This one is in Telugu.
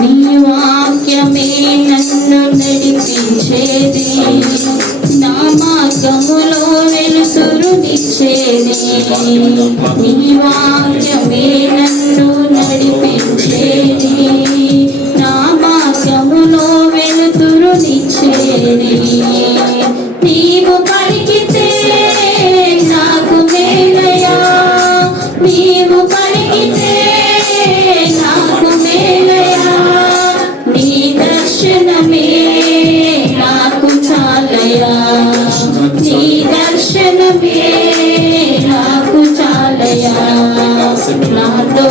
నీ వాక్యమే నన్ను నడిపించేది నా మార్గములో వెలుసురునిచ్చేది నీ వాక్యమే నన్ను నడిపించేది నా మార్గములో వెలుతురునిచ్చేది నీవు పలికితే నాకు మేలయా? నీవు పలికితే నీ దర్శనమే నాకు చాలయా? నాలో